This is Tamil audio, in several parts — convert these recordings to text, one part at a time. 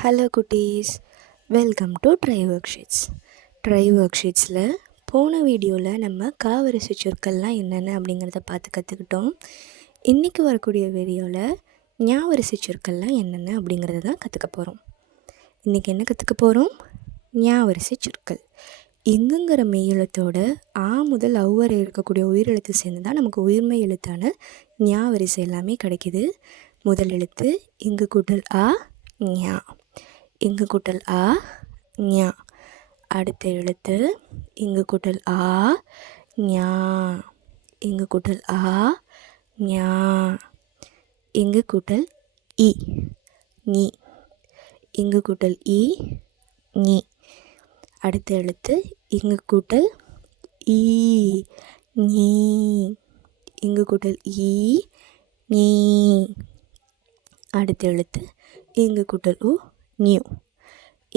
ஹலோ குட்டீஸ், welcome to dry worksheets. Dry ஒர்க் ஷீட்ஸில் போன வீடியோவில் நம்ம காவரிசை சொற்கள்லாம் என்னென்ன அப்படிங்கிறத பார்த்து கற்றுக்கிட்டோம். இன்றைக்கி வரக்கூடிய வீடியோவில் ஞாவரிசை சொற்கள்லாம் என்னென்ன அப்படிங்கிறத தான் கற்றுக்க போகிறோம். இன்றைக்கி என்ன கற்றுக்க போகிறோம்? ஞாவரிசை சொற்கள். இங்குங்கிற மெய்யெழுத்தோட ஆ முதல் ஔ வரை இருக்கக்கூடிய உயிரெழுத்து சேர்ந்து தான் நமக்கு உயிர்மெய் எழுத்தான ஞாவரிசை எல்லாமே கிடைக்கிது. முதல் எழுத்து இங்கு கூட்டல் ஆ, ஞா. இங்கு கூட்டல் ஆ, ஞா. அடுத்த எழுத்து இங்கு கூட்டல் ஆ, ஞா. இங்கு கூட்டல் ஆ, ஞா. இங்கு கூட்டல் இ, ஞி. இங்கு கூட்டல் இ, ஞி. அடுத்த எழுத்து இங்கு கூட்டல் ஈ, ஞீ. இங்கு கூட்டல் ஈ, ஞீ. அடுத்த எழுத்து இங்கு கூட்டல் உ, நியூ.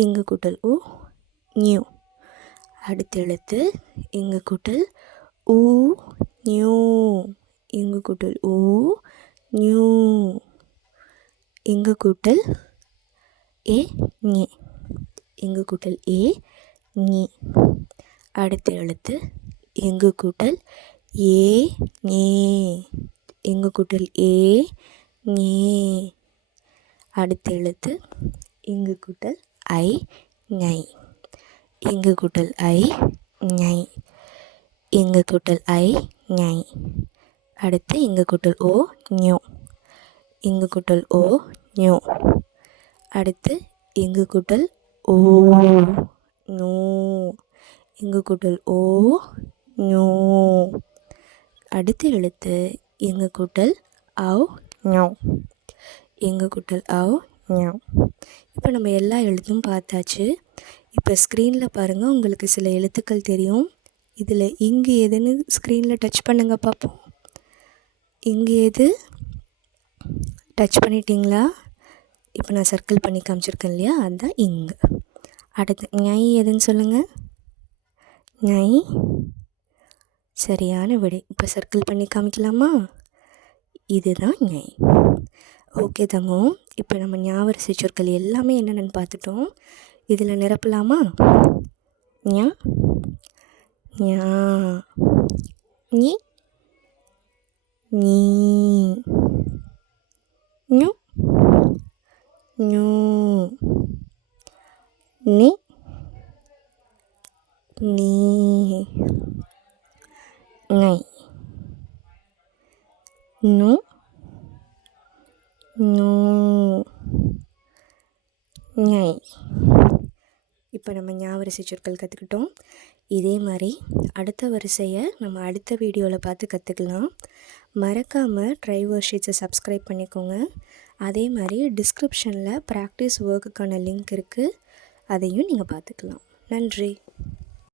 இங்கு கூட்டல் உ, நியூ. அடுத்த எழுத்து இங்கு கூட்டல் ஊ, நியூ. இங்கு கூட்டல் ஊ, நியூ. இங்கு கூட்டல் ஏ, ஞே. இங்கு கூட்டல் ஏ, ஞி. அடுத்த எழுத்து இங்கு கூட்டல் ஏ, ஞே. இங்கு கூட்டல் ஏ, ஞே. அடுத்த எழுத்து இங்கு கூட்டல் ஐ, ஞை. இங்கு கூட்டல் ஐ, ஞை. இங்கு கூட்டல் ஐ, ஞை. அடுத்து இங்கு கூட்டல் ஓ, ஞோ. இங்கு கூட்டல் ஓ, ஞோ. அடுத்து இங்கு கூட்டல் ஓ, நோ. இங்கு கூட்டல் ஓ, ஞோ. அடுத்த எழுத்து இங்கு கூட்டல் ஔ, ஞௌ. இங்கு கூட்டல் ஔ, ஞௌ. இப்போ நம்ம எல்லா எழுத்தும் பார்த்தாச்சு. இப்போ ஸ்க்ரீனில் பாருங்கள், உங்களுக்கு சில எழுத்துக்கள் தெரியும். இதில் இங்கு எதுன்னு ஸ்க்ரீனில் டச் பண்ணுங்க பார்ப்போம். இங்கு எது? டச் பண்ணிட்டீங்களா? இப்போ நான் சர்க்கிள் பண்ணி காமிச்சிருக்கேன் இல்லையா, அதுதான் இங்கு. அடுத்து ஞை எதுன்னு சொல்லுங்கள். ஞை சரியான விடை. இப்போ சர்க்கிள் பண்ணி காமிக்கலாமா? இதுதான் ஞை. ஓகே தங்கம், இப்போ நம்ம ஞாவரிசை சொற்கள் எல்லாமே என்னென்னு பார்த்துட்டோம். இதில் நிரப்பலாமா? ஞா, ஞா. ஞி, ஞீ. ஞு, ஞூ. நி, நீ. ஞை, நு, நூ. ஞை. இப்போ நம்ம ஞாவரிசை சொற்கள் கற்றுக்கிட்டோம். இதே மாதிரி அடுத்த வரிசையை நம்ம அடுத்த வீடியோவில் பார்த்து கற்றுக்கலாம். மறக்காமல் ட்ரை ஒர்க் ஷீட்ஸை சப்ஸ்கிரைப் பண்ணிக்கோங்க. அதே மாதிரி டிஸ்கிரிப்ஷனில் ப்ராக்டிஸ் ஒர்க்குக்கான லிங்க் இருக்குது, அதையும் நீங்கள் பார்த்துக்கலாம். நன்றி.